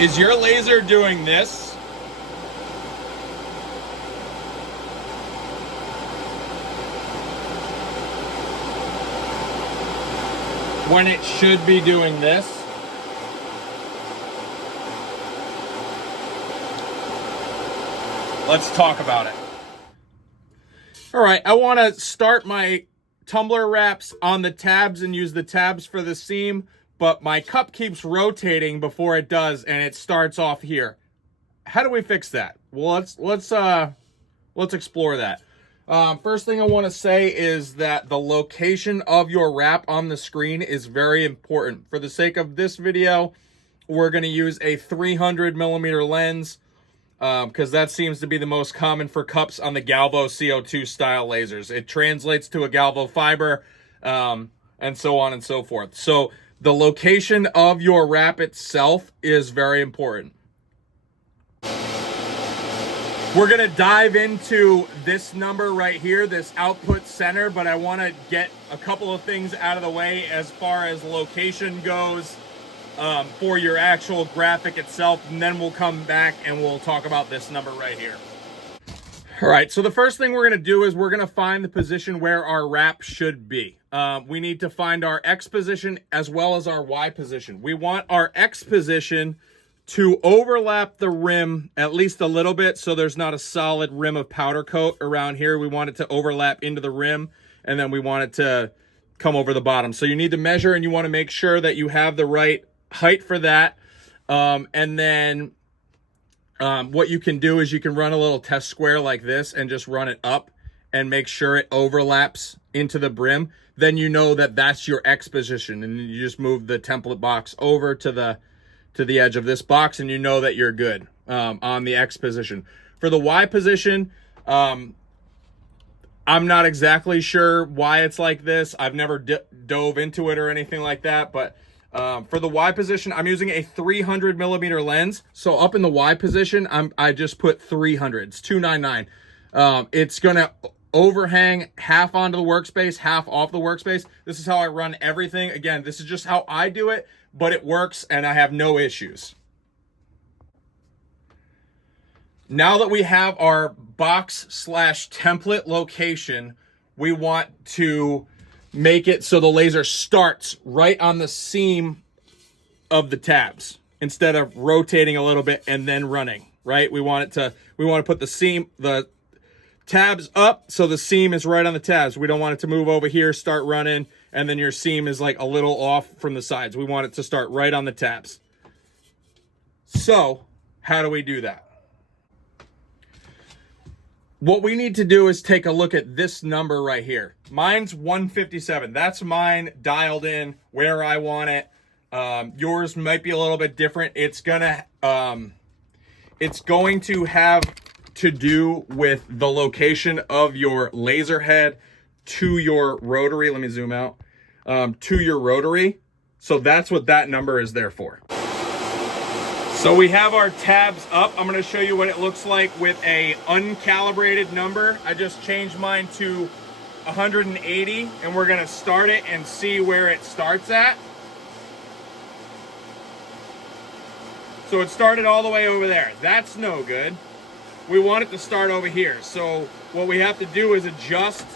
Is your laser doing this? When it should be doing this? Let's talk about it. All right, I want to start my tumbler wraps on the tabs and use the tabs for the seam, but my cup keeps rotating before it does, and it starts off here. How do we fix that? Well, let's explore that. First thing I want to say is that the location of your wrap on the screen is very important. For the sake of this video, we're going to use a 300 millimeter lens because that seems to be the most common for cups on the Galvo CO2 style lasers. It translates to a Galvo fiber and so on and so forth. So the location of your wrap itself is very important. We're going to dive into this number right here, this output center, but I want to get a couple of things out of the way as far as location goes for your actual graphic itself, and then we'll come back and we'll talk about this number right here. All right, so the first thing we're going to do is we're going to find the position where our wrap should be. We need to find our X position as well as our Y position. We want our X position to overlap the rim at least a little bit so there's not a solid rim of powder coat around here. We want it to overlap into the rim, and then we want it to come over the bottom. So you need to measure, and you want to make sure that you have the right height for that. And then what you can do is you can run a little test square like this and just run it up and make sure it overlaps into the brim. Then you know that that's your X position, and you just move the template box over to the edge of this box, and you know that you're good on the X position. For the Y position, I'm not exactly sure why it's like this. I've never dove into it or anything like that, but for the Y position, I'm using a 300 millimeter lens. So up in the Y position, I just put 300. It's 299. It's gonna overhang half onto the workspace, half off the workspace. This is how I run everything. Again, this is just how I do it, but it works and I have no issues. Now that we have our box / template location, we want to make it so the laser starts right on the seam of the tabs instead of rotating a little bit and then running, right? We want to put the tabs up so the seam is right on the tabs. We don't want it to move over here, start running, and then your seam is like a little off from the sides. We want it to start right on the tabs. So how do we do that? What we need to do is take a look at this number right here. Mine's 157. That's mine dialed in where I want it. Yours might be a little bit different. It's going to have to do with the location of your laser head to your rotary. Let me zoom out. To your rotary. So that's what that number is there for. So we have our tabs up. I'm going to show you what it looks like with a uncalibrated number. I just changed mine to 180, and we're going to start it and see where it starts at. So it started all the way over there. That's no good. We want it to start over here. So what we have to do is adjust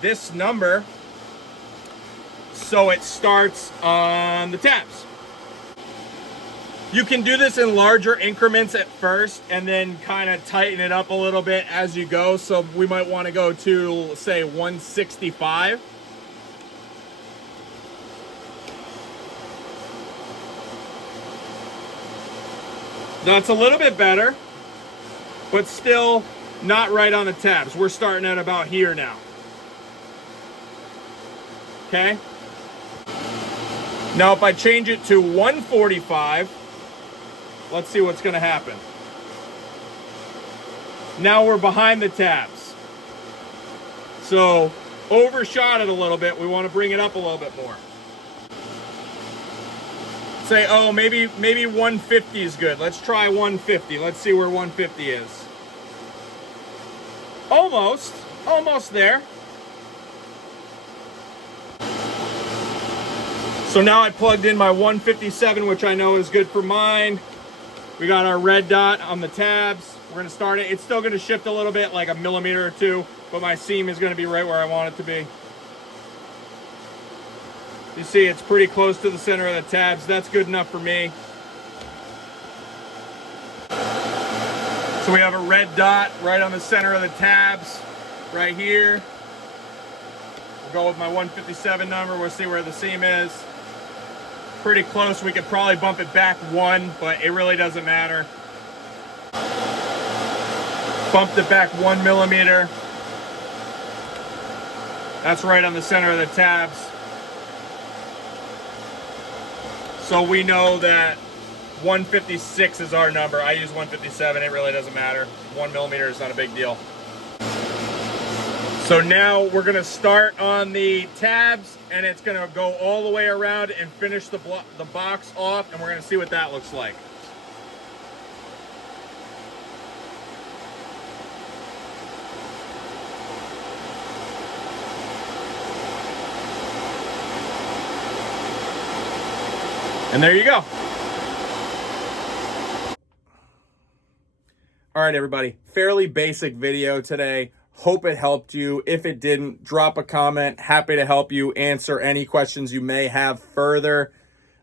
this number so it starts on the tabs. You can do this in larger increments at first and then kind of tighten it up a little bit as you go. So we might want to go to, say, 165. That's a little bit better, but still not right on the tabs. We're starting at about here now. Okay? Now if I change it to 145, let's see what's going to happen. Now we're behind the tabs. So overshot it a little bit. We want to bring it up a little bit more. Say, oh, maybe 150 is good. Let's try 150. Let's see where 150 is. Almost there. So now I plugged in my 157, which I know is good for mine. We got our red dot on the tabs. We're gonna start it. It's still gonna shift a little bit, like a millimeter or two, but my seam is gonna be right where I want it to be. You see it's pretty close to the center of the tabs. That's good enough for me. So we have a red dot right on the center of the tabs, right here. We'll go with my 157 number. We'll see where the seam is. Pretty close. We could probably bump it back one, but it really doesn't matter. Bumped it back 1 millimeter. That's right on the center of the tabs. So we know that 156 is our number. I use 157, it really doesn't matter. 1 millimeter is not a big deal. So now we're gonna start on the tabs, and it's gonna go all the way around and finish the box off, and we're gonna see what that looks like. And there you go. All right, everybody, fairly basic video today. Hope it helped you. If it didn't, drop a comment. Happy to help you answer any questions you may have further.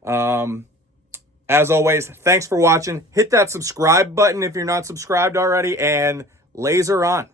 As always, thanks for watching. Hit that subscribe button if you're not subscribed already, and laser on.